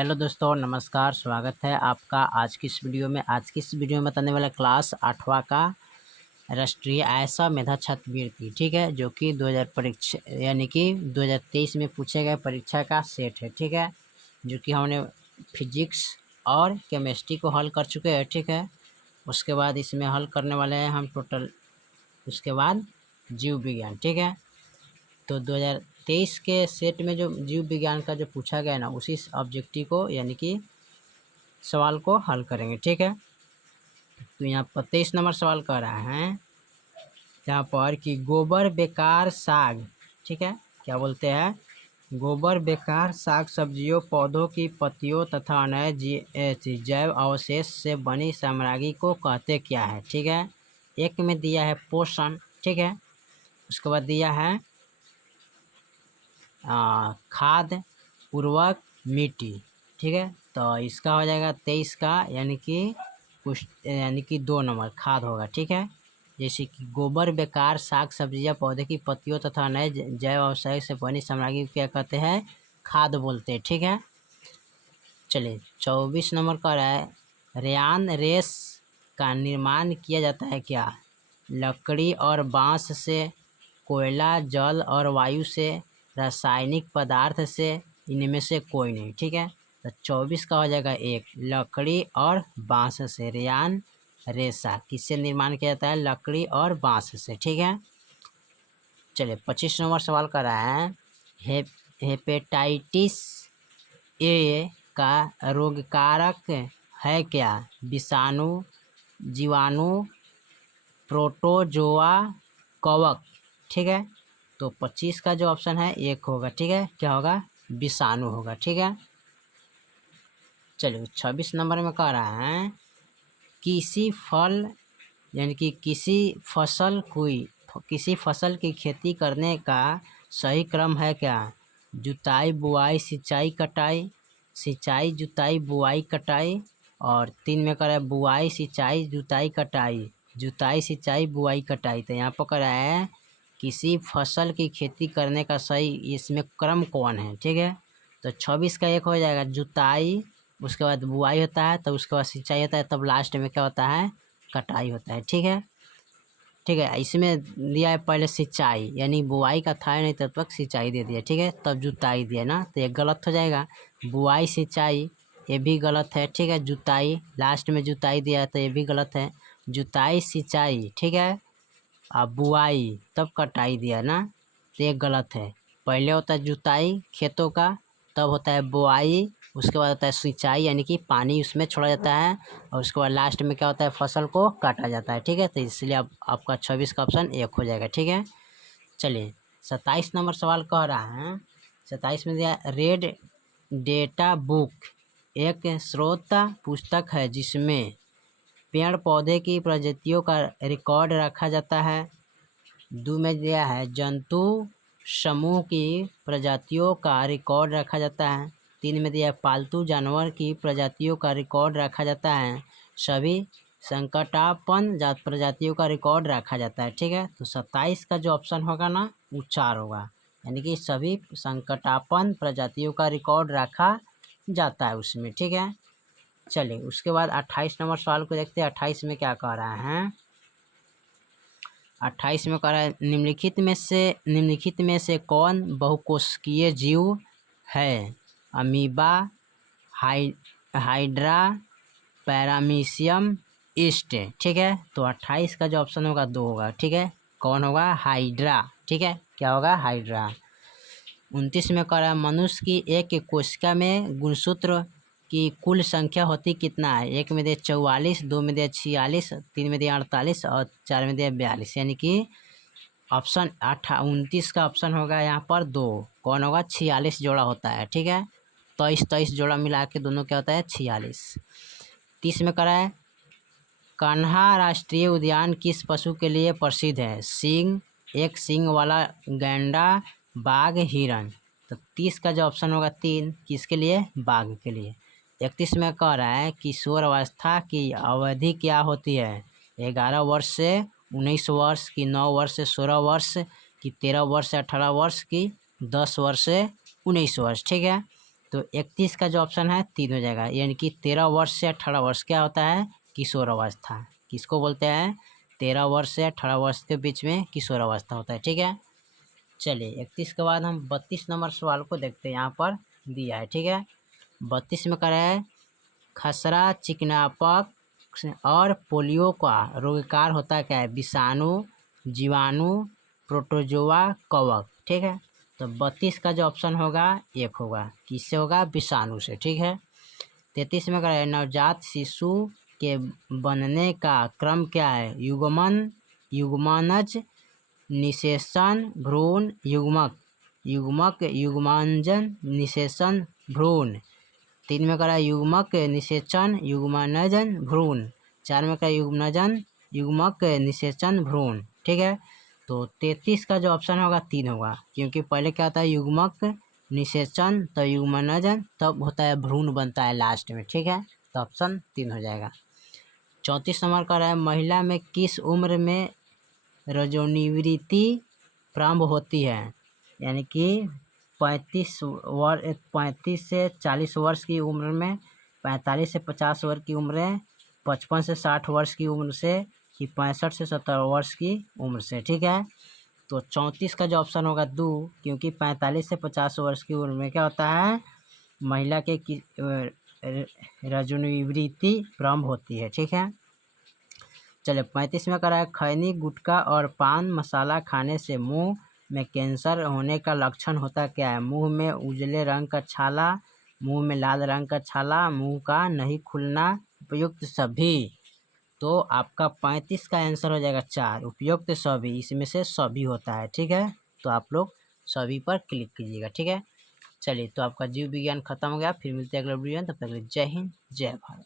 Hello दोस्तों, नमस्कार। स्वागत है आपका आज की इस वीडियो में। आज की इस वीडियो में बताने वाला क्लास 8वां का राष्ट्रीय आयसा मेधा छात्रवृत्ति, ठीक है, जो कि 2000 परीक्षा यानी कि 2023 में पूछे गए परीक्षा का सेट है, ठीक है, जो कि हमने फिजिक्स और केमिस्ट्री को हल कर चुके हैं, ठीक है। उसके बाद इसमें हल करने वाले हैं हम टोटल, उसके बाद जीव विज्ञान, ठीक है। तो 2023 के सेट में जो जीव विज्ञान का जो पूछा गया है ना, उसी ऑब्जेक्टिव को यानी कि सवाल को हल करेंगे, ठीक है। तो यहाँ पर 23 नंबर सवाल कर रहा है यहाँ पर कि गोबर बेकार साग, ठीक है, क्या बोलते हैं, गोबर बेकार साग सब्जियों पौधों की पत्तियों तथा अन्य जैव अवशेष से बनी सामग्री को कहते क्या है, ठीक है। एक में दिया है पोषण, ठीक है। उसके बाद दिया है खाद उर्वरक मिट्टी, ठीक है। तो इसका हो जाएगा 23 का यानी कि 2 नंबर खाद होगा, ठीक है। जैसे कि गोबर बेकार साग सब्जियां पौधे की पत्तियों तथा नए जैव अवशेष से बनी सामग्री क्या कहते हैं, खाद बोलते हैं, ठीक है। चलिए 24 नंबर का रहा है रेयान रेस का निर्माण किया जाता है क्या, लकड़ी और बांस से, कोयला जल और वायु से, रासायनिक पदार्थ से, इनमें से कोई नहीं, ठीक है। तो 24 का हो जाएगा 1 लकड़ी और बांस से। रेयान रेशा किससे निर्माण किया जाता है, लकड़ी और बांस से, ठीक है। चलिए 25 नंबर सवाल कर रहा है हेपेटाइटिस ए का रोगकारक है क्या, विषाणु, जीवाणु, प्रोटोजोआ, कवक, ठीक है। तो 25 का जो ऑप्शन है 1 होगा, ठीक है, क्या होगा, विषाणु होगा, ठीक है। चलिए 26 नंबर में कह रहा है किसी फल यानी कि किसी फसल की खेती करने का सही क्रम है क्या, जुताई बुआई सिंचाई कटाई, सिंचाई जुताई बुआई कटाई, और 3 में कर है बुआई सिंचाई जुताई कटाई, जुताई सिंचाई बुआई कटाई। तो यहाँ पर कर रहा है किसी फसल की खेती करने का सही इसमें क्रम कौन है, ठीक है। तो 26 का 1 हो जाएगा जुताई, उसके बाद बुआई होता है, तब उसके बाद सिंचाई होता है, तब लास्ट में क्या होता है, कटाई होता है, ठीक है। ठीक है, इसमें दिया है पहले सिंचाई यानी बुआई का था नहीं तब तक सिंचाई दे दिया, ठीक है, तब जुताई दिया ना, तो ये गलत हो जाएगा। बुआई सिंचाई ये भी गलत है, ठीक है। जुताई लास्ट में जुताई दिया है तो ये भी गलत है। जुताई सिंचाई, ठीक है, अब बुआई तब कटाई दिया ना, तो ये गलत है। पहले होता है जुताई खेतों का, तब होता है बुआई, उसके बाद होता है सिंचाई यानी कि पानी उसमें छोड़ा जाता है, और उसके बाद लास्ट में क्या होता है, फसल को काटा जाता है, ठीक है। तो इसलिए अब आपका 26 का ऑप्शन 1 हो जाएगा, ठीक है। चलिए 27 नंबर सवाल कह रहा है, 27 में दिया रेड डेटा बुक एक स्रोत पुस्तक है जिसमें पेड़ पौधे की प्रजातियों का रिकॉर्ड रखा जाता है। 2 में दिया है जंतु समूह की प्रजातियों का रिकॉर्ड रखा जाता है। 3 में दिया है पालतू जानवर की प्रजातियों का रिकॉर्ड रखा जाता है। सभी संकटापन्न प्रजातियों का रिकॉर्ड रखा जाता है, ठीक है। तो 27 का जो ऑप्शन होगा ना वो 4 होगा, यानी कि सभी संकटापन्न प्रजातियों का रिकॉर्ड रखा जाता है उसमें, ठीक है। चलिए उसके बाद 28 नंबर सवाल को देखते हैं। 28 में क्या कह रहा है, 28 में कह रहा है निम्नलिखित में से कौन बहुकोशिकीय जीव है, अमीबा, हाइड्रा, पैरामीशियम, ईस्ट, ठीक है। तो 28 का जो ऑप्शन होगा 2 होगा, ठीक है, कौन होगा, हाइड्रा, ठीक है, क्या होगा, हाइड्रा। 29 में कह रहा है मनुष्य की एक कोशिका में गुणसूत्र की कुल संख्या होती कितना है, 1 में दे 44, 2 में दे 46, 3 में दे 48 और 4 में दे 42, यानी कि ऑप्शन 29 का ऑप्शन होगा यहाँ पर 2, कौन होगा, 46 जोड़ा होता है, ठीक है। 23 जोड़ा मिला के दोनों क्या होता है, 46। 30 में करा है कान्हा राष्ट्रीय उद्यान किस पशु के लिए प्रसिद्ध है, एक सींग वाला गैंडा, बाघ, हिरन। तो 30 का जो ऑप्शन होगा 3 किसके लिए, बाघ के लिए। 31 में कह रहा है किशोर अवस्था की अवधि क्या होती है, 11 वर्ष से 19 वर्ष की, 9 वर्ष से 16 वर्ष की, 13 वर्ष से 18 वर्ष की, 10 वर्ष से 19 वर्ष, ठीक है। तो 31 का जो ऑप्शन है 3 हो जाएगा, यानी कि 13 वर्ष से 18 वर्ष क्या होता है, किशोर अवस्था। किसको बोलते हैं, 13 वर्ष से 18 वर्ष के बीच में किशोर अवस्था होता है। ठीक है, चलिए 31 के बाद हम 32 नंबर सवाल को देखते हैं, यहाँ पर दिया है। ठीक है, 32 में कह रहा है खसरा, चिकनापक और पोलियो का रोगकार होता है क्या है, विषाणु, जीवाणु, प्रोटोजोआ, कवक। ठीक है, तो 32 का जो ऑप्शन होगा 1 होगा, किससे होगा, विषाणु से। ठीक है, 33 में कह रहा है नवजात शिशु के बनने का क्रम क्या है, युग्मन, युग्मनज, निषेचन, भ्रूण, युग्मक, युग्मक, युग्मांजन, निषेचन, भ्रूण। 3 में करा युग्मक, निषेचन, युग्मनजन, भ्रूण। 4 में करा युग्मनजन, युग्मक, निषेचन, भ्रूण। ठीक है, तो 33 का जो ऑप्शन होगा 3 होगा, क्योंकि पहले क्या होता है युग्मक, निषेचन, तो युग्मनजन, तब होता है भ्रूण बनता है लास्ट में। ठीक है, तो ऑप्शन 3 हो जाएगा। 34 नंबर का है महिला में किस उम्र में रजोनिवृत्ति प्रारंभ होती है, यानी कि 35 से 40 वर्ष की उम्र में, 45 से 50 वर्ष की उम्र है, 55 से 60 वर्ष की उम्र से, कि 65 से 70 वर्ष की उम्र से। ठीक है, तो 34 का जो ऑप्शन होगा 2, क्योंकि 45 से 50 वर्ष की उम्र में क्या होता है, महिला के रजोनिवृत्ति प्रारंभ होती है। ठीक है, चलिए 35 में करा है खैनी, गुटखा और पान मसाला खाने से मुंह में कैंसर होने का लक्षण होता क्या है, मुंह में उजले रंग का छाला, मुंह में लाल रंग का छाला, मुंह का नहीं खुलना, उपयुक्त सभी। तो आपका 35 का आंसर हो जाएगा 4, उपयुक्त सभी, इसमें से सभी होता है। ठीक है, तो आप लोग सभी पर क्लिक कीजिएगा। ठीक है, चलिए तो आपका जीव विज्ञान खत्म हो गया, फिर मिलते हैं अगले वीडियो में, तब तक के लिए जय हिंद, जय भारत।